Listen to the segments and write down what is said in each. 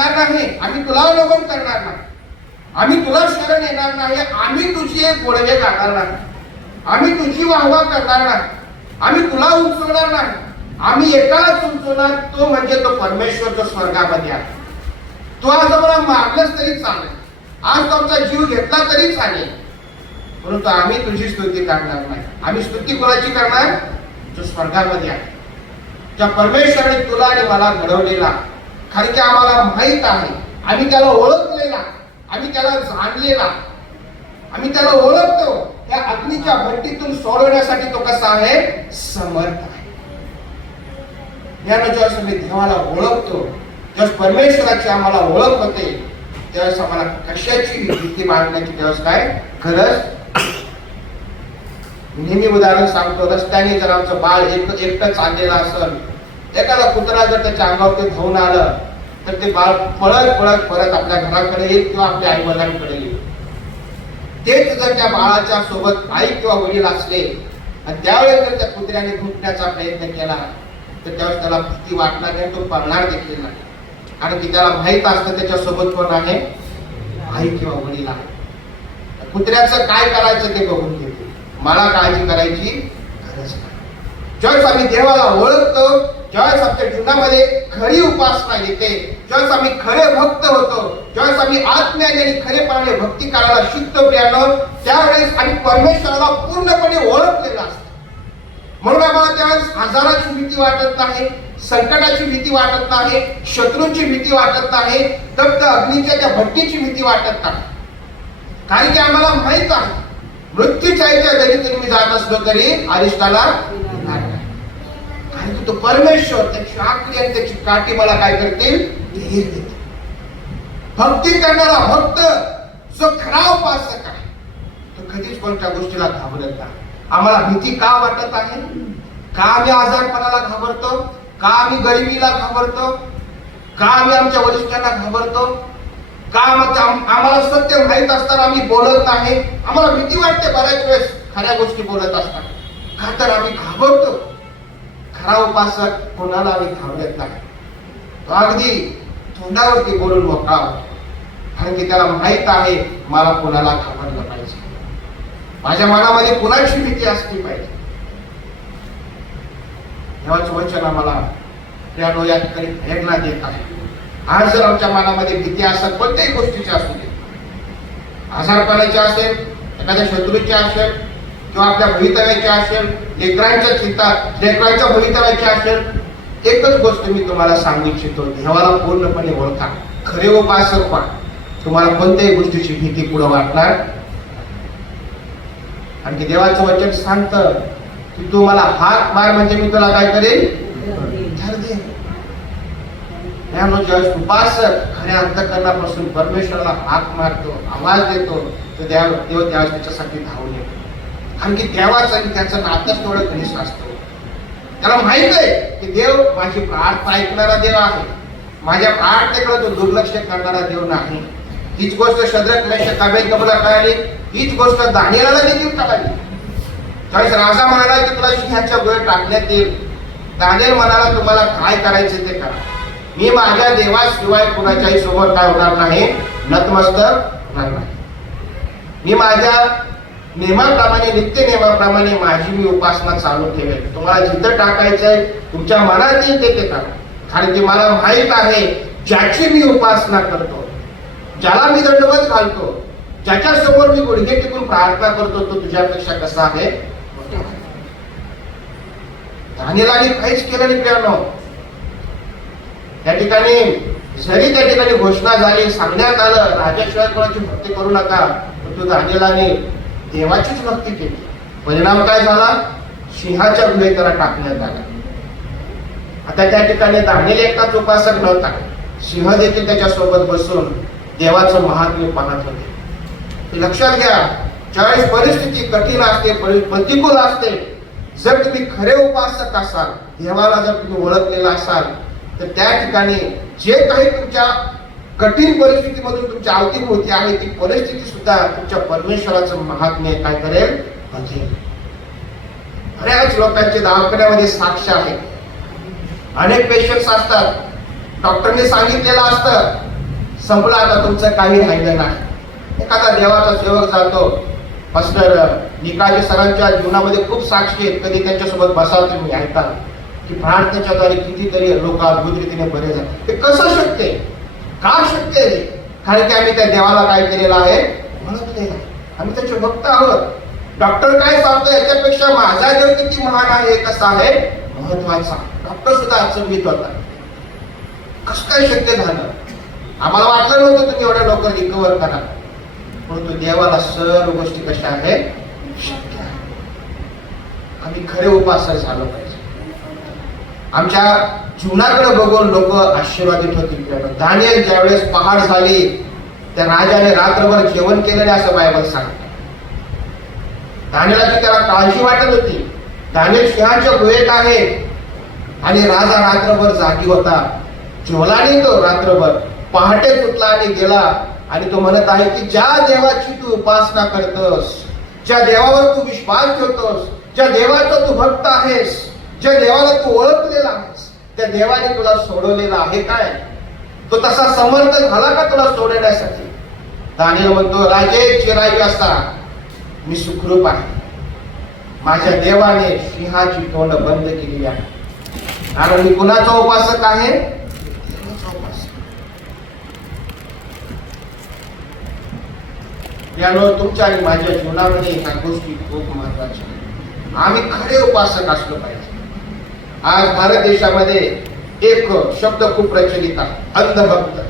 झुकणार नाही, आम्ही तुला अवलंबन करणार नाही, आम्ही तुला शरण येणार नाही, आम्ही तुझे गोडवे गाणार नाही, आम्ही तुझी वाहवा करणार नाही, आम्ही तुला उंचवणार नाही, आम्ही एकालाच उंचवणार, तो म्हणजे तो परमेश्वर जो स्वर्गामध्ये आहे. तो आज आम्हाला मारलंच तरी चालेल, आज तो आमचा जीव घेतला तरी चालेल, परंतु आम्ही तुझी स्तुती करणार नाही. आम्ही स्तुती कोणाची करणार? जो स्वर्गामध्ये आहे, त्या परमेश्वराने तुला आणि मला घडवलेला. कारण की आम्हाला माहित आहे, आम्ही त्याला ओळखलेला, आम्ही त्याला जाणलेला, आम्ही त्याला ओळखतो. त्या अग्नीच्या भट्टीतून सोडवण्यासाठी तो कसा आहे? समर्थ आहे. ज्यावेळेस आम्ही देवाला ओळखतो, ज्यावेळेस परमेश्वराची आम्हाला ओळख होते, त्यावेळेस आम्हाला कशाची भीती बाळगण्याची त्यावेळेस काय गरज. नेहमी उदाहरण सांगतो, रस्त्याने जर आमचं बाळ एकटं चाललेलं असेल, एखादा कुत्रा जर त्याच्या अंगावर धावून आलं, तर ते बाळ पळत पळत परत आपल्या घराकडे येईल किंवा आपल्या आई वडिलांकडे येईल. तेच जर त्या बाळाच्या सोबत आई किंवा वडील असले आणि त्यावेळेस जर त्या कुत्र्याने घुटण्याचा प्रयत्न केला, तर त्यावेळेस त्याला भीती वाटणार नाही, तो पळणार देखील नाही. कारण की त्याला माहित असतं त्याच्यासोबत कोण आहे? आई किंवा वडील आहे. कुत्र्याचं काय करायचं ते बघून घेते, मला काळजी करायची गरज नाही. ज्यावेळेस आम्ही देवाला ओळखतो, ज्यावेळेस आमच्या जीवनामध्ये खरी उपासना येते, ज्यावेळेस आम्ही खरे भक्त होतो, ज्यावेळेस आम्ही आत्म्याने आणि खरेपणाने भक्ती करायला शिकतो प्रियानो, त्यावेळेस आम्ही परमेश्वराला पूर्णपणे ओळखलेला असतो. म्हणून आम्हाला त्यावेळेस आजाराची भीती वाटत नाही, संकटाची भीती वाटत नाही, शत्रूंची भीती वाटत नाही, दग्ध अग्नीच्या त्या भट्टीची भीती वाटत नाही. कारण की आम्हाला माहित आहे, मृत्यूच्या इथे जरी तुम्ही जात असलो तरी अरिष्टाला येणार नाही. कारण की तो परमेश्वर त्याची आखरी आणि त्याची काठी मला काय करतील? धीर देते. भक्ती करणारा भक्त जो खरा उपासक आहे, तो कधीच कोणत्या गोष्टीला घाबरत नाही. आम्हाला भीती का वाटत आहे? का आम्ही आजारपणाला घाबरतो? का आम्ही गरिबीला घाबरतो? का आम्ही आमच्या वरिष्ठांना घाबरतो? का आम्हाला सत्य माहित असताना आम्ही बोलत नाही? आम्हाला भीती वाटते बऱ्याच वेळेस खऱ्या गोष्टी बोलत असताना. का तर आम्ही घाबरतो. खरा उपासक कोणाला आम्ही घाबरत नाही. तो अगदी तोंडावरती बोलून मोकळा होतो. कारण की त्याला माहित आहे मला कोणाला घाबरलं पाहिजे, माझ्या मनामध्ये कुणाची भीती असली पाहिजे. देवाचं वचन आम्हाला त्या या ठिकाणी प्रेरणा देत आहे. आज जर आमच्या मनामध्ये भीती असेल, कोणत्याही गोष्टीची असू दे, आजारपणाची असेल, एखाद्या शत्रूची असेल, किंवा आपल्या भवितव्याची असेल, लेकरांच्या चिंता, लेकरांच्या भवितव्याची असेल, एकच गोष्ट मी तुम्हाला सांगू इच्छितो, देवाला पूर्णपणे ओळखा, खरे उपासक व्हा. तुम्हाला कोणत्याही गोष्टीची भीती पुढे वाटणार. आणखी देवाचं वचन सांगतं की तू मला हाक मार म्हणजे मी तुला काय करेन? उत्तर देईन. ज्यावेळेस उपासक खऱ्या अंतःकरणापासून परमेश्वराला हाक मारतो, आवाज देतो, तर देव त्यावेळेस त्याच्यासाठी धावून येतो. कारण की देवाचं आणि त्याचं नातंच थोडं घनिष्ठ असतं. त्याला माहित आहे की देव माझी प्रार्थना ऐकणारा देव आहे, माझ्या प्रार्थनेकडे तो दुर्लक्ष करणारा देव नाही. हीच गोष्ट शद्रक मेशक अबेदनगोला कळाली, हीच गोष्ट दानिएलला देखील कळाली. त्यावेळेस राजा म्हणाला की तुला सिंहाच्या गोळ्यात टाकण्यात येईल. दानिएल म्हणाला तुम्हाला काय करायचे ते करा, मी माझ्या देवाशिवाय कुणाच्याही सोबत काय होणार नाही, नतमस्तक होणार नाही. मी माझ्या नियमाप्रमाणे, नित्य नियमाप्रमाणे माझी मी उपासना चालू ठेवेल. तुम्हाला जिथं टाकायचंय, तुमच्या मनात येईल ते करा. कारण की मला माहित आहे ज्याची मी उपासना करतो, ज्याला मी दंडवत घालतो, ज्याच्या समोर मी गुडघे टेकून प्रार्थना करतो, तो तुझ्यापेक्षा कसा आहे. दानिएलने काहीच केलं नाही प्रियानो. त्या ठिकाणी जरी त्या ठिकाणी घोषणा झाली, सांगण्यात आलं राजाशिवाय कोणाची भक्ती करू नका, परंतु दानिएलने देवाचीच भक्ती केली. परिणाम काय झाला? सिंहाच्या गुहेत त्याला टाकण्यात आला. आता त्या ठिकाणी दानिएल एकटाच उपासक नव्हता, सिंह देखील त्याच्यासोबत बसून देवाचं महात्म्य पाहत होते. लक्षात घ्या, ज्यावेळेस परिस्थिती कठीण असते, प्रतिकूल असते, जर तुम्ही खरे उपासक असाल, देवाला जर तुम्ही ओळखलेला असाल, तर त्या ठिकाणी जे काही तुमच्या कठीण परिस्थितीमधून तुमच्या अवतीभोवती आहे, ती परिस्थिती सुद्धा तुमच्या परमेश्वराचं महात्म्य काय करेल? बघेल. बऱ्याच लोकांचे दवाखान्यामध्ये साक्ष आहे. अनेक पेशंट्स असतात, डॉक्टरने सांगितलेलं असतं संपलं, आता तुमचं काही राहिलं नाही. एखादा देवाचा सेवक जातो, मास्टर निकाजी सरांच्या जीवनामध्ये खूप साक्षी आहेत, कधी त्यांच्यासोबत बसा तुम्ही ऐका की प्रार्थनेच्याद्वारे कितीतरी लोक अद्भुत रीतीने बरे झाले. ते कसं शक्य आहे, का शक्य आहे? कारण की आम्ही त्या देवाला काय केलेलं आहे, म्हणतलेलं आहे, आम्ही त्याचे भक्त आहोत. डॉक्टर काय सांगतो याच्यापेक्षा माझा देव किती महान आहे, कसा आहे महत्वाचा. डॉक्टर सुद्धा अचंबित होता, कसं काय शक्य झालं. आम्हाला वाटलं नव्हतं तुम्ही एवढ्या लवकर रिकवर करा, परंतु देवाला सर्व गोष्टी कशा आहेत शक्य आहे. आम्ही खरे उपासक झालो पाहिजे. आमच्या जीवनाकडे बघून लोक आशीर्वादित होतील. दानिएल ज्यावेळेस पहाड झाली, त्या राजाने रात्रभर जेवण केलं नाही असं बायबल सांगते. दानिएलाची त्याला काळजी वाटत होती. दानिएल सिंहाच्या गुहेत आहे आणि राजा रात्रभर जागी होता, जेवला नाही तो रात्रभर. पहाटे सुटला आणि गेला आणि तो म्हणत आहे की ज्या देवाची तू उपासना करतोस, ज्या देवावर तू विश्वास ठेवतोस, ज्या देवाचा तू भक्त आहेस, ज्या देवाला तू ओळखलेला आहेस, त्या देवाने तुला सोडवलेला आहे काय? तो तसा समर्थ झाला का तुला सोडवण्यासाठी? दानिएल म्हणतो, राजे चिराई असा मी सुखरूप आहे, माझ्या देवाने सिंहाची तोंड बंद केली आहे. कारण मी कुणाचा उपासक आहे? देवाचा उपासक. यामुळे तुमच्या आणि माझ्या जीवनामध्ये ह्या गोष्टी खूप महत्वाच्या. आम्ही खरे उपासक असलो पाहिजे. आज भारत देशामध्ये एक शब्द खूप प्रचलित आहे, अंधभक्त.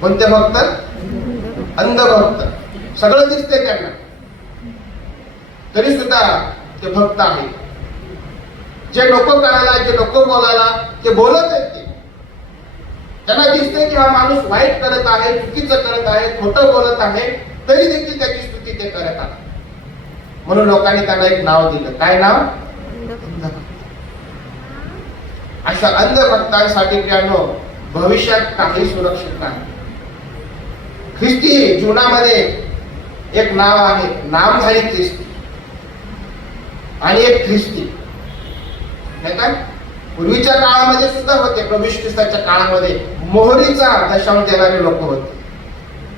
कोणते भक्त? अंधभक्त. सगळं दिसते त्यांना, तरी सुद्धा ते भक्त आहेत. जे नको करायला, जे नको बोलायला ते बोलत आहेत. त्यांना दिसते की हा माणूस वाईट करत आहे, चुकीचं करत आहे, खोटं बोलत आहे, तरी देखील त्याची स्तुती ते करत आहे. म्हणून लोकांनी त्यांना एक नाव दिलं. काय नाव? अंधभक्त. अशा अंधभक्तांसाठी प्रियानो भविष्यात काही सुरक्षित नाही. ख्रिस्ती जीवनामध्ये एक नाव आहे, नामधारी ख्रिस्ती आणि एक ख्रिस्ती. नाही का? पूर्वीच्या काळामध्ये सुद्धा होते, प्रभू ख्रिस्ताच्या काळामध्ये मोहरीचा दशांश देणारे लोक होते.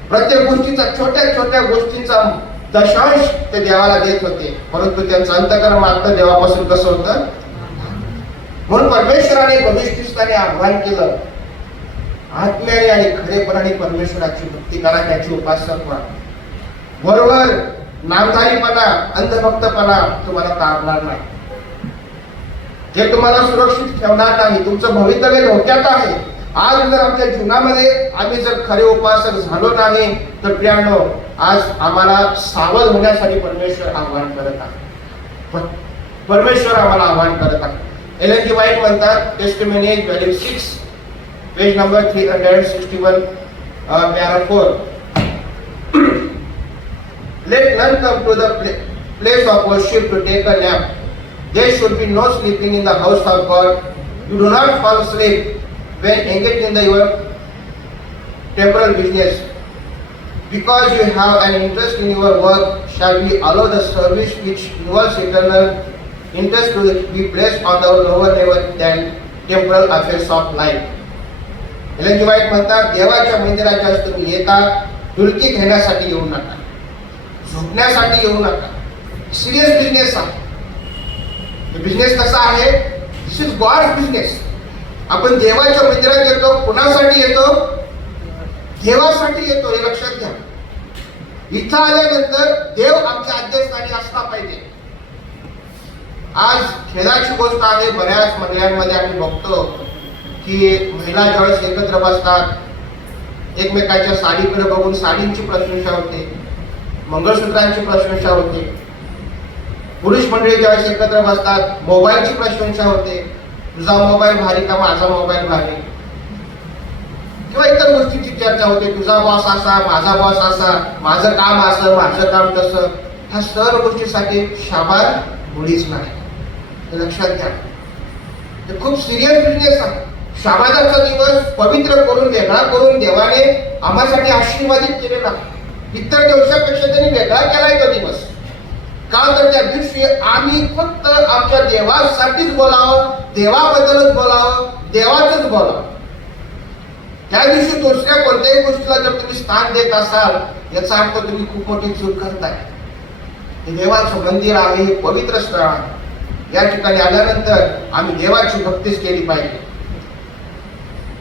प्रत्येक गोष्टीचा, छोट्या छोट्या गोष्टींचा दशांश ते देवाला देत होते, परंतु त्यांचं अंतःकरण मात्र देवापासून कसं होतं. म्हणून परमेश्वराने प्रभू ख्रिस्ताने आव्हान केलं, आत्म्याने आणि खरेपणाने परमेश्वराची भक्ती करा, त्याची उपासक व्हा. बरोबर नामधारीपणा, अंधभक्तपणा तुम्हाला तारणार नाही, जे तुम्हाला सुरक्षित ठेवणार नाही. तुमचं भवितव्य धोक्यात आहे. आज जर आमच्या जीवनामध्ये आम्ही जर खरे उपासक झालो नाही तर प्रियानो आज आम्हाला सावध होण्यासाठी परमेश्वर आव्हान करत आहे. परमेश्वर आम्हाला आव्हान करत आहे. एलन जी व्हाईट म्हणतात, testimonies volume 6 page number 361 para 4, let none come to the place of worship to take a nap. There should be no sleeping in the house of God. You do not fall asleep when engaged in your temporal business. Because you have an interest in your work, shall we allow the service which involves eternal interest to be placed on the lower level than temporal affairs of life? Ellen G White म्हणतात, देवाच्या मंदिरात तुम्ही येता, डुलकी घेण्यासाठी येऊ नका, झोपण्यासाठी येऊ नका. सिरियस बिझनेस आहे. बिझनेस कसा आहे? दिस इज गॉड बिझनेस. आपण देवाच्या मंदिरात येतो, कुणासाठी येतो? देवासाठी येतो, हे लक्षात घ्या. इथं आल्यानंतर देव आमच्या अध्यक्षस्थानी असला पाहिजे. आज खेळाची गोष्ट आहे. बऱ्याच मंडळांमध्ये आम्ही बघतो की महिला ज्यावेळेस एकत्र बसतात, एकमेकांच्या साडीकडे बघून साडींची प्रशंसा होते, मंगळसूत्रांची प्रशंसा होते. पुरुष मंडळी ज्यावेळेस एकत्र बसतात, मोबाईलची प्रशंसा होते, तुझा मोबाईल भारी का माझा मोबाईल भारी, किंवा इतर गोष्टीची चर्चा होते, तुझा बॉस असा, माझा बॉस असा, माझं काम असं, माझं काम तसं. ह्या सर्व गोष्टीसाठी शाबार मुळीच नाही, हे लक्षात घ्या. हे खूप सिरियस बिझनेस आहे. शाबादाचा दिवस पवित्र करून, वेगळा करून देवाने आम्हासाठी आशीर्वादित केलेला. इतर दिवसापेक्षा त्यांनी वेगळा केलाय तो दिवस. का तर त्या दिवशी आम्ही फक्त आमच्या देवासाठीच बोलावं, देवाबद्दलच बोलावं, देवाचंच बोलावं. त्या दिवशी दुसऱ्या कोणत्याही गोष्टीला जर तुम्ही स्थान देत असाल याचा अर्थ तुम्ही खूप मोठी चूक करताय. हे देवाचं मंदिर आहे, पवित्र स्थळ आहे. या ठिकाणी आल्यानंतर आम्ही देवाची भक्तीच केली पाहिजे.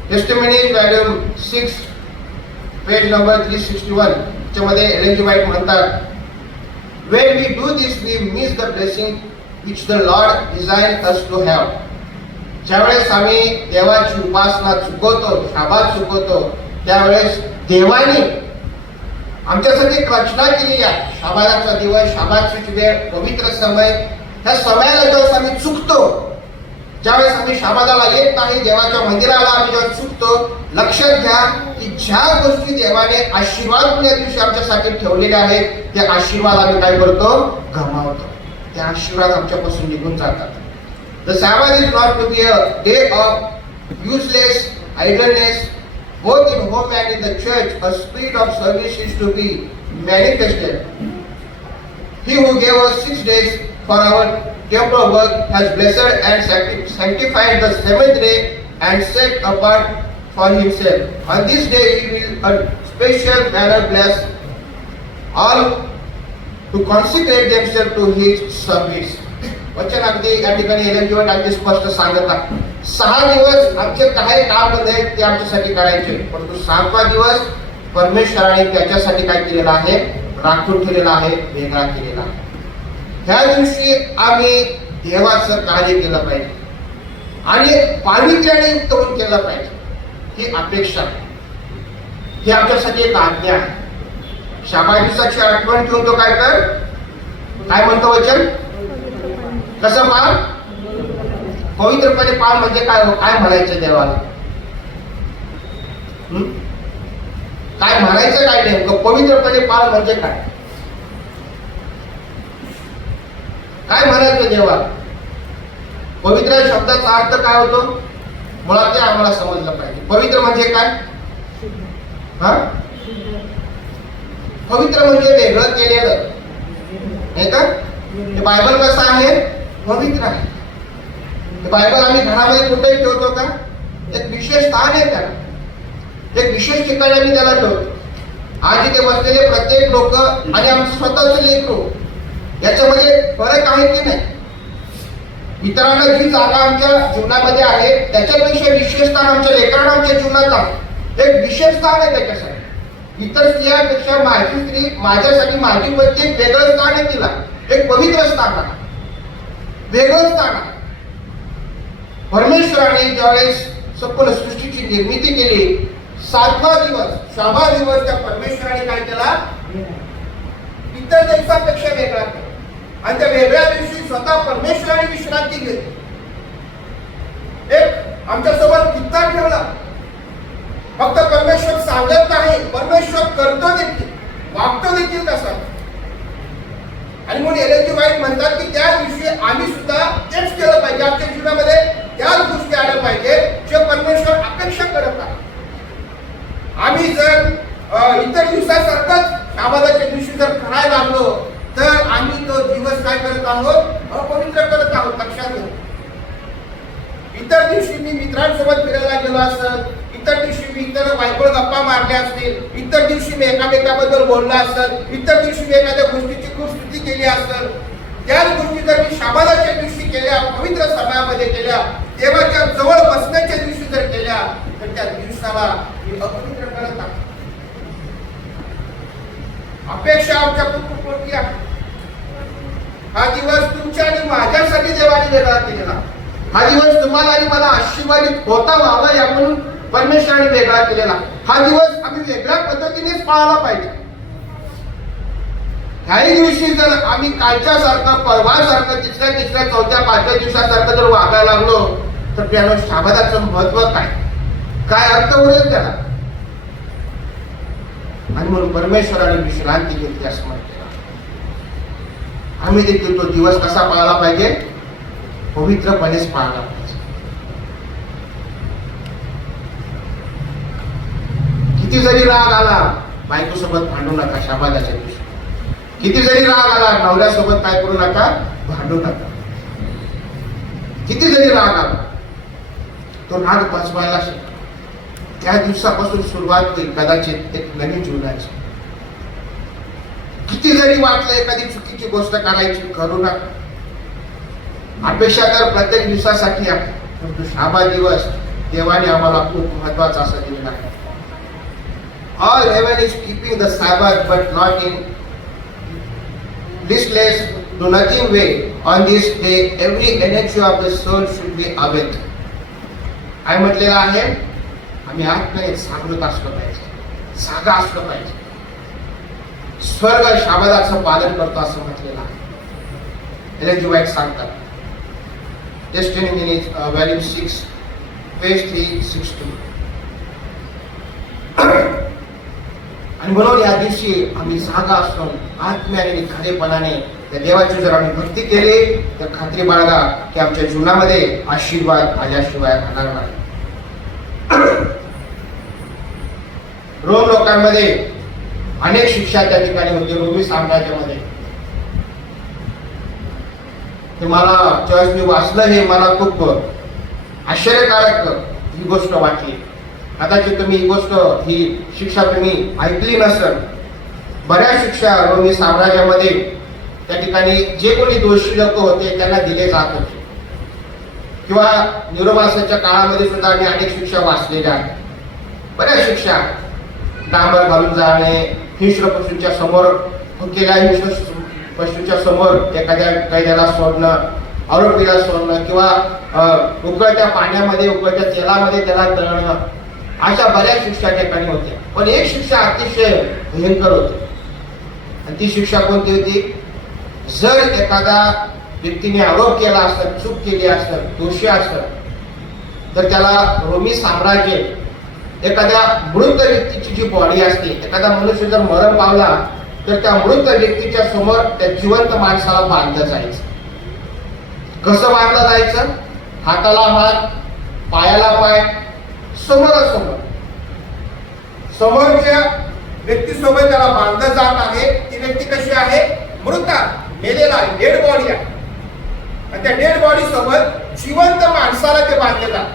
टेस्टिमनी व्हॉल्यूम 6 पेज नंबर 361 च्या मध्ये एलेन जी व्हाईट म्हणतात, when we do this we miss the blessing which the Lord designed us to have. ज्यावेळेस आम्ही देवाची उपासना चुकवतो, शाबात चुकवतो, त्यावेळेस देवाने आमच्यासाठी एक रचना केलेली आहे. शाबादाचा दिवस, शाबादची वेळ, पवित्र समय. त्या समयाला ज्यावेळेस आम्ही चुकतो, ज्यावेळेस आम्ही शाबादाला येत नाही, देवाच्या मंदिराला आम्ही जेव्हा चुकतो, लक्षात घ्या की ज्या गोष्टी देवाने आशीर्वाद या दिवशी आमच्यासाठी ठेवलेल्या आहेत, ते आशीर्वाद आम्ही काय करतो? गमावतो. ते आशीर्वाद आमच्यापासून निघून जातात. The Sabbath is not to be a day of useless idleness. Both in home and in the church, a spirit of service is to be manifested. He who gave us 6 days for our temporal work has blessed and sanctified the seventh day and set apart for himself. On this day he will in special manner bless all to consecrate themselves to his service. वचन अगदी या ठिकाणी Ellen जी white अगदी स्पष्ट सांगत आहे. 6 दिवस आमचे काय काम आहे ते आमच्यासाठी करायचे, परंतु 7वा दिवस परमेश्वराने त्याच्यासाठी काय केलेला आहे? राखून ठेवलेला आहे, वेगळा केलेला आहे. ह्या दिवशी आम्ही देवाचं कार्य केलं पाहिजे आणि पावित्र्याने युक्त होऊन केलं पाहिजे. ही अपेक्षा, ही आमच्यासाठी एक आज्ञा आहे. शाबात दिवसाची आठवण ठेवून तो काय कर, काय म्हणतो वचन? कसं पाळ? पवित्रपणे पाळ म्हणजे काय? काय म्हणायचं देवाला? काय म्हणायचं? काय नेमकं पवित्रपणे पाळ म्हणजे काय? काय म्हणायचं देवाला? पवित्र शब्दाचा अर्थ काय होतो? मुळात ते आम्हाला समजलं पाहिजे. पवित्र म्हणजे काय? हा, पवित्र म्हणजे वेगळं केलेलं, नाही का? बायबल कसं आहे? पवित्र आहे. बायबल आम्ही घरामध्ये कुठेही ठेवतो का? एक विशेष स्थान आहे त्याला, एक विशेष ठिकाणी आम्ही त्याला ठेवतो. आज इथे बसलेले प्रत्येक लोक आणि आमचं स्वतःचं लेकरू याच्यामध्ये फरक आहे की नाही? इतरांना जी जागा आमच्या जीवनामध्ये आहे त्याच्यापेक्षा विशेष स्थान आमच्या लेकरांना आमच्या जीवनात आहे. एक विशेष स्थान आहे त्याच्यासाठी. इतर स्त्रियांपेक्षा माझी स्त्री माझ्यासाठी, माझी पत्नी एक वेगळं स्थान आहे. तिला एक पवित्र स्थान आहे, वेगळं स्थान आहे. परमेश्वराने ज्यावेळेस संपूर्ण सृष्टीची निर्मिती केली, 7वा दिवस शाबात दिवस त्या परमेश्वराने काय केला? इतर दिवसापेक्षा वेगळा केला. आणि त्या वेगळ्या दिवशी स्वतः परमेश्वराने विश्रांती घेतली. एक आमच्यासोबत कित्ता ठेवला. फक्त परमेश्वर सांगत नाही, परमेश्वर करतो देखील, वागतो देखील तसा. आणि म्हणून एलेन जी व्हाईट म्हणतात की त्या दिवशी आम्ही सुद्धा तेच केलं पाहिजे. आमच्या जीवनामध्ये त्याच गोष्टी आल्या पाहिजे जे परमेश्वर अपेक्षा करत आहे. आम्ही जर इतर दिवसासारखंच शाबादाच्या दिवशी जर करायला लागलो तर आम्ही तो दिवस काय करत आहोत? अपवित्र करत आहोत. लक्षात घ्या. इतर दिवशी मी मित्रांसोबत फिरायला गेलो असेल, इतर दिवशी मी इतर बायकोळ गप्पा मारल्या असतील, इतर दिवशी मी एकामेकाबद्दल बोलला असेल, इतर दिवशी मी एखाद्या गोष्टीची खूप स्तुती केली असेल, त्याच गोष्टी जर मी शाबादाच्या दिवशी केल्या, पवित्र समयामध्ये केल्या, देवाच्या जवळ बसण्याच्या दिवशी जर केल्या तर त्या दिवसाला मी अपवित्र करत आहे. अपेक्षा आमच्या खूप मोठी आहे. हा दिवस तुमच्या आणि माझ्यासाठी देवाने वेगळा केलेला. हा दिवस तुम्हाला आणि मला आशीर्वादित होता व्हावा या म्हणून परमेश्वराने वेगळा केलेला. हा दिवस आम्ही वेगळ्या पद्धतीनेच पाळला पाहिजे. ह्याही दिवशी जर आम्ही कालच्यासारखं, परवासारखं, तिसऱ्या, चौथ्या, 5व्या दिवसासारखं जर वागायला लागलो तर त्याला शाबादाचं महत्व काय, काय अर्थ उरेल त्याला? आणि म्हणून परमेश्वराने विश्रांती घेतली असं म्हटलं. आम्ही देखील तो दिवस कसा पाळला पाहिजे? पवित्रपणेच पाळला पाहिजे. किती जरी राग आला, बायकोसोबत भांडू नका शाबादाच्या दिवशी. किती जरी राग आला, नवऱ्यासोबत काय करू नका, भांडू नका. किती जरी राग आला, तो राग बसवायला शिका. त्या दिवसापासून सुरुवात होईल कदाचित एक नवीन जीवनाची. किती जरी वाटलं एखादी चुकीची गोष्ट करायची, करू नका. अपेक्षा तर प्रत्येक दिवसासाठी आहे, परंतु शाबा दिवस देवाने आम्हाला खूप महत्वाचा असा दिलेला आहे. All heaven is keeping the Sabbath, but not in listless, do nothing way. On this day, every energy of the soul should be awake. काय म्हटलेलं आहे? आम्ही आत्म्याने जागृत असलो पाहिजे, जागा असलो पाहिजे. स्वर्ग शाबादाचं पालन करतो असं म्हटलेलं आहे. एलेन जी व्हाईट सांगतात, डेस्टिनी मिनिट्स व्हॅल्यू 6 पेज 362. आणि म्हणून या दिवशी आम्ही जागा असून आत्म्याने आणि खरेपणाने त्या देवाची जर आम्ही भक्ती केली तर खात्री बाळगा की आमच्या जीवनामध्ये आशीर्वाद आल्याशिवाय राहणार नाही. रोम लोकांमध्ये अनेक शिक्षा त्या ठिकाणी होते, रोमी साम्राज्यामध्ये. ते मला ज्यावेळेस मी वाचलं हे मला खूप आश्चर्यकारक ही गोष्ट वाटली. कदाचित तुम्ही ही गोष्ट ही शिक्षा तुम्ही ऐकली नसेल. बऱ्याच शिक्षा रोमी साम्राज्यामध्ये त्या ठिकाणी जे कोणी दोषी लोक होते त्यांना दिले जात होते. किंवा निरोमासाच्या काळामध्ये सुद्धा आम्ही अनेक शिक्षा वाचलेल्या आहेत. बऱ्याच शिक्षा, डांबर घालून जाणे, हिंस्र पशूंच्या समोर केल्या हिंस्र पशूच्या समोर एखाद्या कैद्याला सोडणं, आरोपीला सोडणं, किंवा उकळत्या पाण्यामध्ये उकळत्या तेलामध्ये त्याला तळणं, अशा बऱ्याच शिक्षा ठिकाणी होत्या. पण एक शिक्षा अतिशय भयंकर होती, आणि ती शिक्षा कोणती होती? जर एखादा व्यक्तीने आरोप केला असेल, चूक केली असेल, दोषी असेल, तर त्याला रोमी साम्राज्य एखाद्या मृत व्यक्तीची जी बॉडी असते, एखादा मनुष्य जर मरण पावला तर त्या मृत व्यक्तीच्या समोर त्या जिवंत माणसाला बांधलं जायचं. कसं बांधलं जायचं? हाताला हात, पायाला पाय, समोरासमोर. समोरच्या व्यक्तीसोबत त्याला बांधलं जात आहे. ती व्यक्ती कशी आहे? मृत, मेलेला, डेड बॉडी आहे. आणि त्या डेड बॉडी सोबत जिवंत माणसाला ते बांधले जात.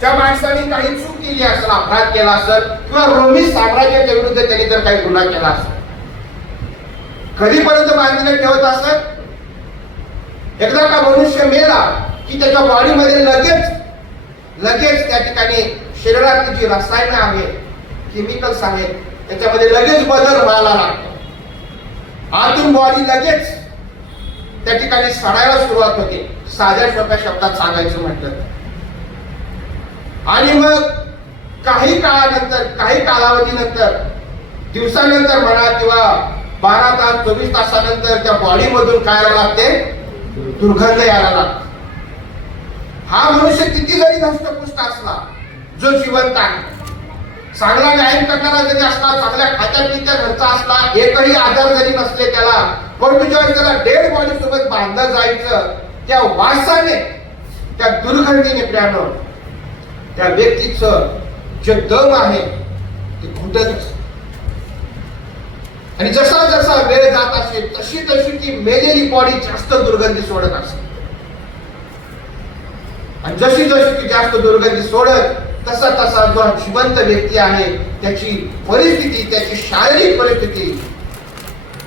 ज्या माणसाने काही चूक केली असेल, अपराध केला असेल, किंवा रोमी साम्राज्याच्या विरुद्ध त्यांनी जर काही गुन्हा केला असेल, कधीपर्यंत बांधले ठेवत असत? एकदा का मनुष्य मेला की त्याच्या बॉडीमध्ये लगेच त्या ठिकाणी शरीरातली जी रसायनं आहेत, केमिकल्स आहेत, त्याच्यामध्ये लगेच बदल व्हायला लागतो. आतून बॉडी लगेच त्या ठिकाणी सडायला सुरुवात होते, साध्या सोप्या शब्दात सांगायचं म्हटलं. आणि मग काही काळानंतर, काही कालावधीनंतर, दिवसानंतर म्हणा किंवा 12 तास 24 तासानंतर त्या बॉडी मधून काय यायला लागते? दुर्गंध यायला लागते. हा मनुष्य किती जरी धष्टपुष्ट असला, जो जिवंत आहे, चांगला व्यायाम करणारा जरी असला, चांगल्या खात्या पित्या घरचा असला, एकही आजार जरी नसले त्याला, परंतु जेव्हा त्याला डेड बॉडी सोबत बांधलं जायचं, त्या वासाने, त्या दुर्गंधीने प्रियानो त्या व्यक्तीचं जे दम आहे ते घुटत असत. आणि जसा जसा वेळ जात असेल तशी तशी ती मेलेली बॉडी जास्त दुर्गंधी सोडत असते. आणि जशी जशी ती जास्त दुर्गंधी सोडत, तसा तसा जो जिवंत व्यक्ती आहे त्याची परिस्थिती, त्याची शारीरिक परिस्थिती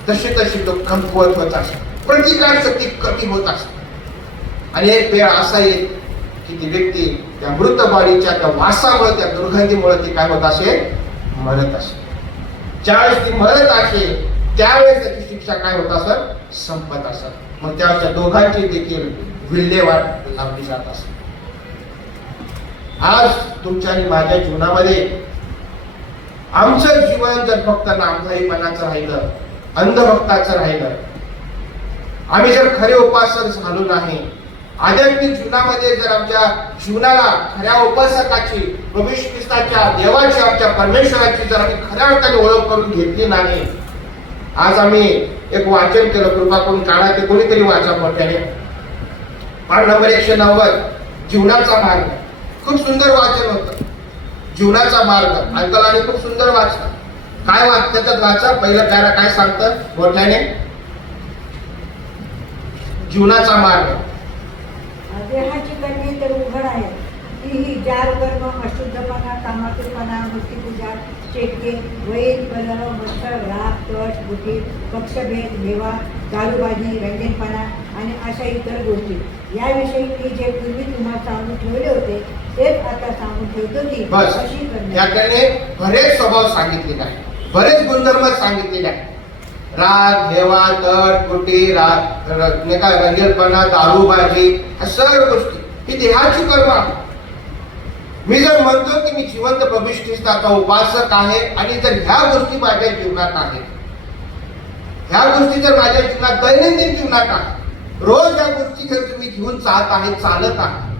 तशी तशी तो कमकुवत होत असते, प्रतिकार शक्ती कमी होत असते. आणि एक वेळ असा येईल की ती व्यक्ती त्या मृत बॉडीच्या त्या वासामुळे, त्या दुर्गंधीमुळे ती काय होत असेल? मरत असेल. ज्यावेळेस ती मरत असेल त्यावेळेस त्याची शिक्षा काय होत असेल? संपत असेल. मग त्यावेळेस त्या दोघांची देखील विल्हेवाट लावली जात असेल. आज तुमच्या आणि माझ्या जीवनामध्ये आमचं जीवन जर फक्त नामधारीपणाचं राहिलं, अंधभक्ताचं राहिलं, आम्ही जर खरे उपासक झालो नाही, आध्यात्मिक जीवनामध्ये जर आमच्या जीवनाला खऱ्या उपासकाची, प्रभू ख्रिस्ताच्या, देवाची, आमच्या परमेश्वराची जर आम्ही खऱ्या अर्थाने ओळख करून घेतली नाही. आज आम्ही एक वाचन केलं, कृपा करून काढा, ते कोणीतरी वाचा मोठ्याने. पाठ नंबर 190, जीवनाचा मार्ग. खूप सुंदर वाचन होतं, जीवनाचा मार्ग. अंकलाने खूप सुंदर वाचलं. काय त्याच्यात वाचा, पहिलं काय सांगतं मोठ्याने? जीवनाचा मार्ग. देहाची कर्मे तर उघड आहेत, ही जार कर्म, अशुद्धपणा, कामातुरपणा, मूर्तिपूजा, चेटके, वैर, कलह, मत्सर, राग, कट, बुटी, पक्षभेद, भेवा, दारूबाजी, रंगीनपणा आणि अशा इतर गोष्टी याविषयी मी जे पूर्वी तुम्हाला सांगून ठेवले होते तेच आता सांगून ठेवतो की अशी करणे. याकडे बरेच स्वभाव सांगितलेले आहे, बरेच गुणधर्म सांगितलेले आहे. राग, हेवा, तट, कुटी, रंगीलपणा, दारूबाजी, ह्या सर्व गोष्टी ही देहाची कर्म आहे. मी जर म्हणतो की मी जिवंत भविष्ठिष्ठाचा उपासक आहे आणि जर ह्या गोष्टी माझ्या जीवनात आहेत, ह्या गोष्टी जर माझ्या जीवनात दैनंदिन जीवनात आहेत, रोज या गोष्टी जर तुम्ही घेऊन चालत आहे, चालत आहे,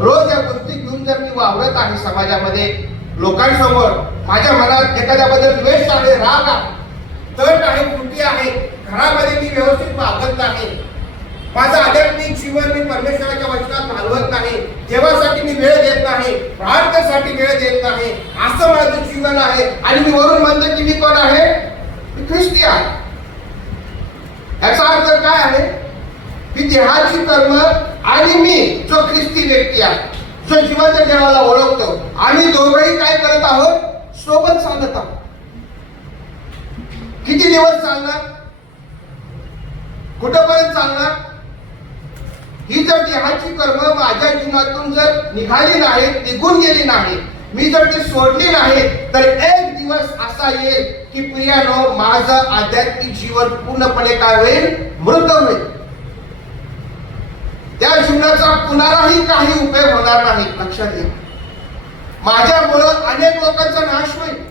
रोज या गोष्टी घेऊन जर मी वावरत आहे समाजामध्ये, लोकांसमोर माझ्या मनात एखाद्याबद्दल द्वेष आहे, राग आहे, तट आहे, कुटी आहे, घरामध्ये मी व्यवस्थित वागत नाही, माझं आध्यात्मिक जीवन मी परमेश्वराच्या वचनात घालवत नाही, देवासाठी मी वेळ देत नाही, प्रार्थनेसाठी वेळ देत नाही, असं माझं जीवन आहे आणि मी वरून म्हणतो की मी कोण आहे? मी ख्रिस्ती आहे. याचा अर्थ काय आहे की देहाची कर्म आणि मी जो ख्रिस्ती व्यक्ती आहे, जो जिवंत देवाला ओळखतो, आम्ही दोघंही काय करत आहोत? सोबत चालत आहोत. किती दिवस चालणार? कुठपर्यंत चालणार? ही जर देहाची कर्म माझ्या जीवनातून जर निघाली नाही, निघून गेली नाही, मी जर ती सोडली नाही, तर एक दिवस असा येईल की प्रियानो, माझं आध्यात्मिक जीवन पूर्णपणे काय होईल? मृत होईल. त्या जीवनाचा कुणालाही काही उपयोग होणार नाही. लक्षात घ्या, माझ्यामुळं अनेक लोकांचा नाश होईल.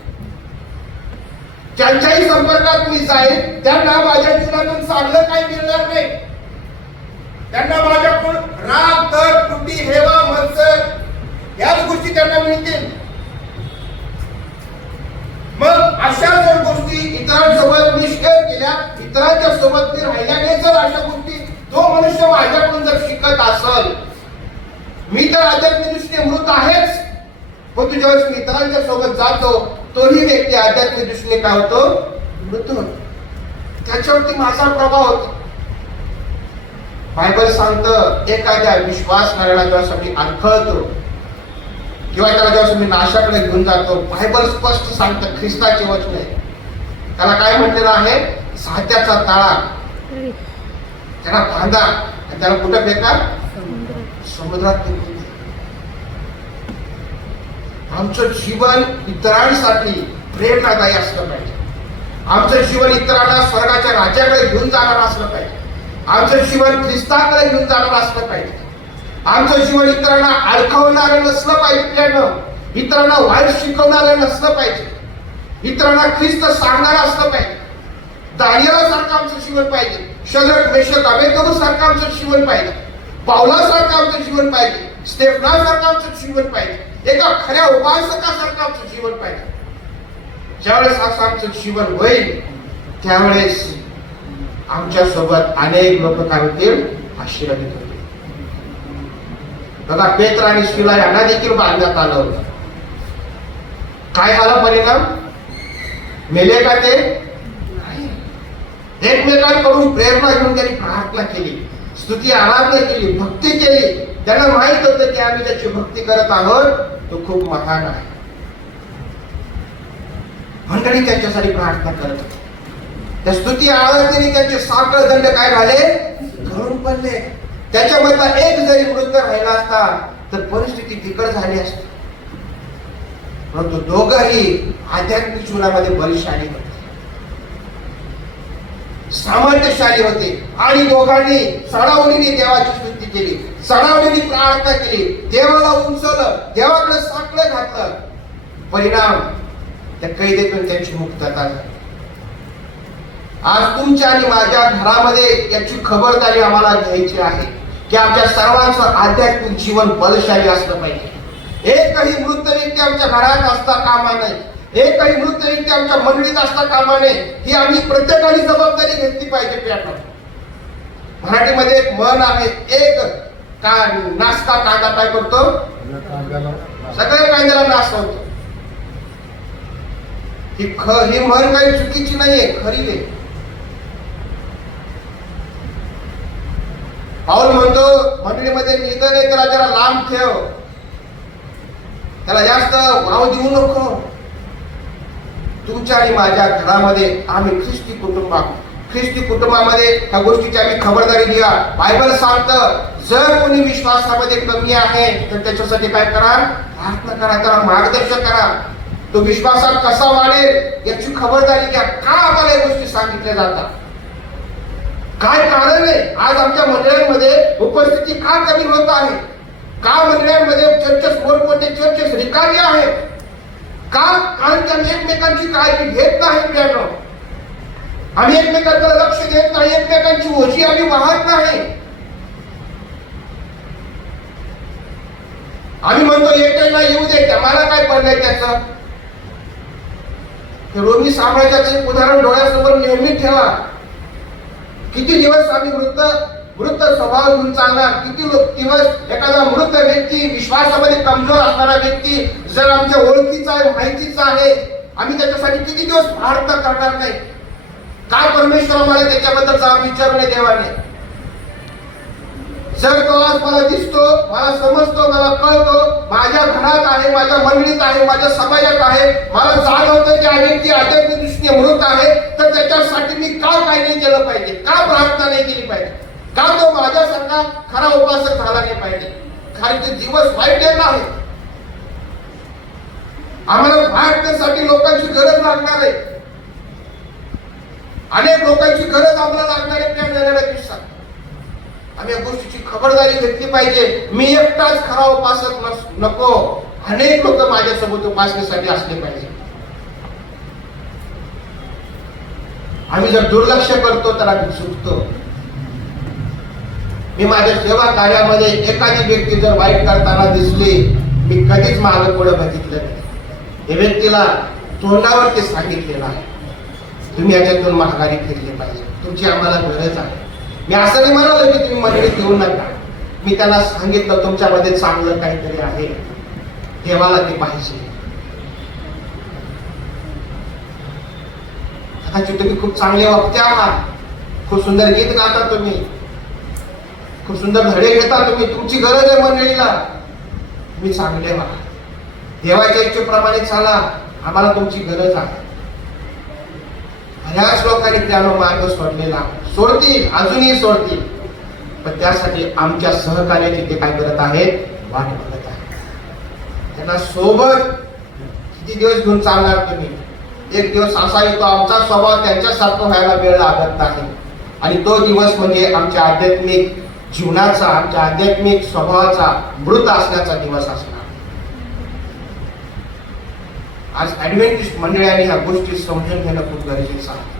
ज्यांच्याही संपर्कात मी जाईल त्यांना माझ्या जीवनातून चांगलं काही मिळणार नाही. त्यांना माझ्याकडून राग, तट, कुटी, हेवा, मत्सर याच गोष्टी त्यांना मिळतील. मग अशा जर गोष्टी इतरांसोबत मी शेअर केल्या, इतरांच्या सोबत मी राहिल्याने जर अशा गोष्टी तो मनुष्य माझ्याकडून जर शिकत असेल, मी तर आध्यात्मिक दृष्टीने मृत आहेच, पण तू ज्यावेळेस मी इतरांच्या सोबत जातो, तोही व्यक्ती आध्यात्मिक दृष्टीने काय होतो? मृत होतो. त्याच्यावरती माझा प्रभाव होतो. बायबल सांगतं, एखाद्या विश्वास करणाऱ्याला जेव्हा मी अडखळतो किंवा त्याला जेव्हा मी नाशाकडे घेऊन जातो, बायबल स्पष्ट सांगतं, ख्रिस्ताचे वचन आहे, त्याला काय म्हटलेलं आहे? साध्याचा ताळा त्याला बांधा आणि त्याला कुठं फेका? समुद्रात फेकून द्या. आमचं जीवन इतरांसाठी प्रेरणादायी असलं पाहिजे. आमचं जीवन इतरांना स्वर्गाच्या राज्याकडे घेऊन जाणार असलं पाहिजे. आमचं जीवन ख्रिस्ताकडे घेऊन जाणार असलं पाहिजे. आमचं जीवन इतरांना अडकवणारं नसलं पाहिजे, इतरांना वाईट शिकवणारं नसलं पाहिजे, इतरांना ख्रिस्त सांगणारं असलं पाहिजे. दानियेलासारखं आमचं जीवन पाहिजे, शद्रक, मेशक, अबेदnego सारखं आमचं जीवन पाहिजे, पावलासारखं आमचं जीवन पाहिजे, स्टेफनासारखं आमचं जीवन पाहिजे, एका खऱ्या उपासकासारखं आमचं जीवन पाहिजे. ज्यावेळेस असं आमचं जीवन होईल, त्यावेळेस आमच्या सोबत अनेक लोक काय होतील? आशीर्वादित होतील. बघा, पेत्र आणि शिला यांना देखील बांधण्यात आलं होतं. काय झाला परिणाम? मेले का ते? एकमेकांकडून प्रेरणा घेऊन त्यांनी प्रार्थना केली, स्तुती आराधना केली, भक्ती केली. त्यांना माहित होतं की आम्ही ज्याची भक्ती करत आहोत तो खूप महान आहे. मंडळी त्यांच्यासाठी प्रार्थना करत होती. त्या स्तुती आराधनेने त्यांचे साखळ दंड काय झाले? घरून पडले. त्याच्यामधला एक जरी मृत राहिला असता तर परिस्थिती बिकट झाली असती. परंतु दोघंही आध्यात्मिक जीवनामध्ये बलिशाली होते, सामर्थ्यशाली होते आणि दोघांनी सणावलीने देवाची स्तुती केली, सणावलीने प्रार्थना केली, देवाला उंचवलं, देवाकडे साकडं घातलं. परिणाम, त्या कैदेतून त्यांची मुक्तता झाली. आज तुमच्या आणि माझ्या घरामध्ये याची खबरदारी आम्हाला घ्यायची आहे की आमच्या सर्वांचं आध्यात्मिक जीवन बलशाली असलं पाहिजे. एकही मृत व्यक्ती आमच्या घरात असता कामा नये, एकही मृत व्यक्ती आमच्या मंडळीत असता कामा नये. ही आम्ही प्रत्येकाने जबाबदारी घेतली पाहिजे. मराठीमध्ये एक म्हण आहे, एक का नाश्ता कांदा काय करतो? सगळ्या कांद्याला नाश होतो. ही म्हण काही चुकीची नाहीये, खरी आहे. पाऊल म्हणतो, मंडळीमध्ये निधन एक राजाला लांब ठेव, त्याला जास्त वाव देऊ नको. तुमच्या आणि माझ्या घरामध्ये आम्ही ख्रिस्ती कुटुंबामध्ये ह्या गोष्टीची आम्ही खबरदारी घ्या. बायबल सांगतं जर कोणी विश्वासामध्ये कमी आहे तर त्याच्यासाठी काय करा, प्रार्थना करा, त्याला मार्गदर्शन करा. तो विश्वासात कसा वाढेल याची खबरदारी घ्या. का आम्हाला या गोष्टी सांगितल्या जातात? काय कारण आहे आज आमच्या मंडळांमध्ये उपस्थिती का कमी होत आहे? का मंडळांमध्ये चर्चेस मोठमोठे चर्चेस रिकामी आहेत? का? कारण की आम्ही एकमेकांची काळजी घेत नाही मित्रांनो. आम्ही एकमेकांकडे लक्ष देत नाही, एकमेकांची ओझी आम्ही वाहत नाही. आम्ही म्हणतो एकट्याला येऊ दे, मला काय पडलंय त्याचं. रोमी साम्राज्याचे एक उदाहरण डोळ्यासमोर नेहमी ठेवा. किती दिवस आम्ही वृत्त स्वभाव घेऊन चालणार? किती दिवस एखादा मृत व्यक्ती, विश्वासामध्ये कमजोर असणारा व्यक्ती जर आमच्या ओळखीचा आहे, माहितीचा आहे, आम्ही त्याच्यासाठी किती दिवस प्रार्थना करणार नाही? काय परमेश्वर आम्हाला त्याच्याबद्दल जाब विचारू नये देवाने? जर तो आज मला दिसतो, मला समजतो, मला कळतो, माझ्या घरात आहे, माझ्या मंडळीत आहे, माझ्या समाजात आहे, मला जाणवतं की हा व्यक्ती आध्यात्मिक दृष्टीने मृत आहे, तर त्याच्यासाठी मी का काय नाही केलं पाहिजे? का प्रार्थना नाही केली पाहिजे? का तो माझ्यासारखा खरा उपासक झाला नाही पाहिजे? कारण ते दिवस वाईट येणार आहे. आम्हाला भारतासाठी लोकांची गरज लागणार आहे. अनेक लोकांची गरज आम्हाला लागणार आहे त्या येणाऱ्या दिवसात. आम्ही या गोष्टीची खबरदारी घेतली पाहिजे. मी एकटाच खरा उपासक नको, अनेक लोक माझ्यासोबत उपासनेसाठी असले पाहिजे. आम्ही जर दुर्लक्ष करतो तर आम्ही चुकतो. मी माझ्या सेवा कार्यामध्ये एखादी व्यक्ती जर वाईट करताना दिसली, मी कधीच मागे पुढे बघितलं नाही. या व्यक्तीला तोंडावर ते सांगितलेलं आहे, तुम्ही याच्यातून माघारी फिरले पाहिजे, तुमची आम्हाला गरज आहे. मी असं नाही म्हणालो की तुम्ही मंडळीत येऊ नका. मी त्यांना सांगितलं तुमच्यामध्ये चांगलं काहीतरी आहे, देवाला ते पाहिजे. कदाचित तुम्ही खूप चांगले वक्ते आहात, खूप सुंदर गीत गाता, तुम्ही खूप सुंदर धडे घेता, तुमची गरज आहे मंडळीला. तुम्ही चांगले व्हा, देवाच्या इच्छेप्रमाणे चाला, आम्हाला तुमची गरज आहे. ह्याच लोकांनी त्याला मार्ग सोडलेला, सोडतील, अजूनही सोडतील, पण त्यासाठी आमच्या सहकार्याची ते काय करत आहेत, वाट बघत आहेत. त्यांना सोबत किती दिवस घेऊन चालणार तुम्ही? एक दिवस असा येतो आमचा स्वभाव त्यांच्यासारखा व्हायला वेळ लागत नाही, आणि तो दिवस म्हणजे आमच्या आध्यात्मिक जीवनाचा, आमच्या आध्यात्मिक स्वभावाचा मृत असण्याचा दिवस असणार. आज ऍडव्हेंटिस्ट मंडळाने ह्या गोष्टी समजून घेणं खूप गरजेचं आहे.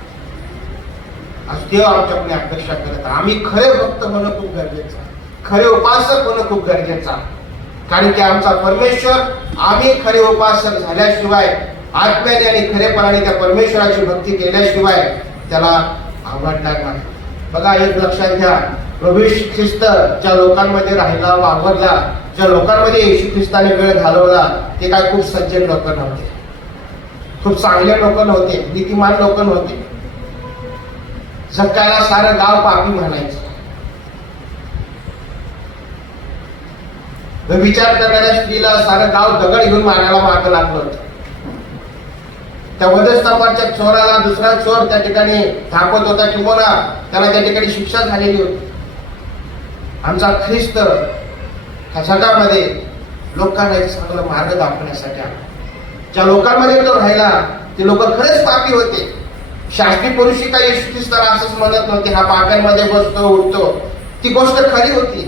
आज देव आमच्याकडे अपेक्षा करत आहे. आम्ही खरे भक्त होणं खूप गरजेचं आहे, खरे उपासक होणं खूप गरजेचं आहे. कारण की आमचा परमेश्वर, आम्ही खरे उपासक झाल्याशिवाय, आत्म्याने आणि खरेपणाने त्या परमेश्वराची भक्ती केल्याशिवाय त्याला आवडणार नाही. बघा, एक लक्षात घ्या, प्रभू येशू ख्रिस्त ज्या लोकांमध्ये राहिला, वावरला, ज्या लोकांमध्ये येशू ख्रिस्ताने वेळ घालवला, ते काय खूप सज्जन लोक नव्हते, खूप चांगले लोक नव्हते, नीतिमान लोक नव्हते. झक्कायला सारं गाव पापी म्हणायचं. विचार करणाऱ्या स्त्रीला सारं गाव दगड घेऊन मारायला मागं लागलं होतं. त्या वधस्तंभाच्या चोराला दुसरा चोर त्या ठिकाणी थापत होता, किंवा त्याला त्या ठिकाणी शिक्षा झालेली होती. आमचा ख्रिस्त ह्या जगामध्ये लोकांना एक चांगला मार्ग दाखवण्यासाठी आला. ज्या लोकांमध्ये तो राहिला ते लोक खरेच पापी होते. शास्त्री पुरुषी काही येशू ख्रिस्ताला असंच म्हणत नव्हते, हा पाप्यांमध्ये बसतो उठतो, ती गोष्ट खरी होती,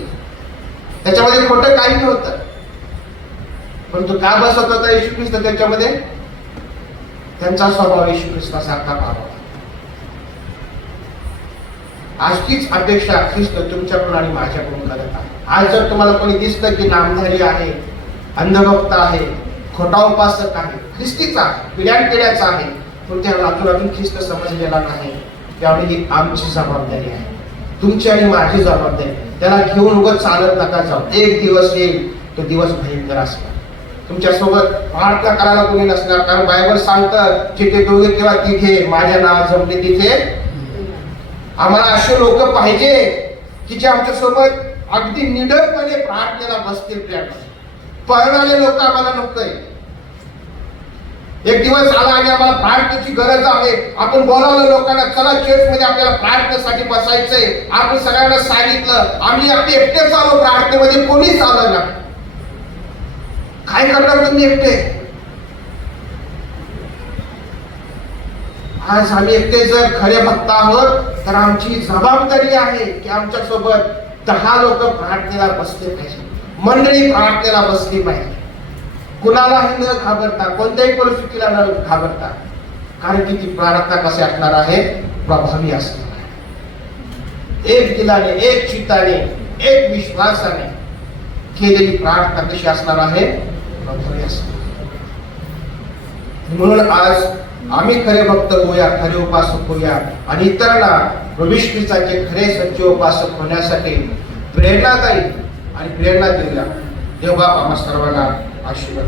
त्याच्यामध्ये खोटं काही नव्हतं. पण तो का बसत होता येशू ख्रिस्त त्याच्यामध्ये? त्यांचा स्वभाव येशू ख्रिस्तासारखा व्हावा. आज तीच अपेक्षा ख्रिस्त तुमच्याकडून आणि माझ्याकडून करत आहे. आज जर तुम्हाला कोणी दिसतं की नामधारी आहे, अंधभक्त आहे, खोटा उपासक आहे, ख्रिस्तीचा पिढ्यानपिढ्याचा आहे, पण त्या अजून ख्रिस्त समजलेला नाही, त्यामुळे ही आमची जबाबदारी आहे, तुमची आणि माझी जबाबदारी. त्याला घेऊन उगाच चालत नका जाऊ. एक दिवस येईल, तो दिवस भयंकर असणार. तुमच्या सोबत प्रार्थना करायला कोणी नसणार, कारण बायबल सांगतं जिथे दोघे किंवा तिघे माझ्या नाव जमले तिथे. आम्हाला असे लोक पाहिजे की जे आमच्या सोबत अगदी निडरपणे प्रार्थनेला बसतील. पळणारे लोक आम्हाला नकोय. एक दिवस आला आणि आम्हाला प्रार्थनेची गरज आहे, आपण बोलावलं लोकांना, चला चर्चमध्ये आपल्याला प्रार्थनेसाठी बसायचंय. आपण सगळ्यांना सांगितलं, आम्ही आपली एकटेच आलो प्रार्थनेमध्ये, कोणीच आलं ना. काय करणार तुम्ही एकटे? आज आम्ही एकटे जर खरे भक्त आहोत तर आमची जबाबदारी आहे की आमच्या सोबत 10 लोक प्रार्थनेला बसले पाहिजे, मंडळी प्रार्थनेला बसली पाहिजे, कुणालाही न घाबरता, कोणत्याही परिस्थितीला न घाबरता. कारण की ती प्रार्थना कशी असणार आहे? प्रभावी असणार आहे. एक दिलाने, एक चित्ताने, एक विश्वासाने केलेली प्रार्थना कशी असणार आहे? प्रभावी असणार. म्हणून आज आम्ही खरे भक्त होऊया, खरे उपासक होऊया आणि इतरांना प्रभू ख्रिस्ताचे खरे सच्चे उपासक होण्यासाठी प्रेरणादायी आणि प्रेरणा देऊया. देव बाप आम्हा सर्वांना आशीर्वाद.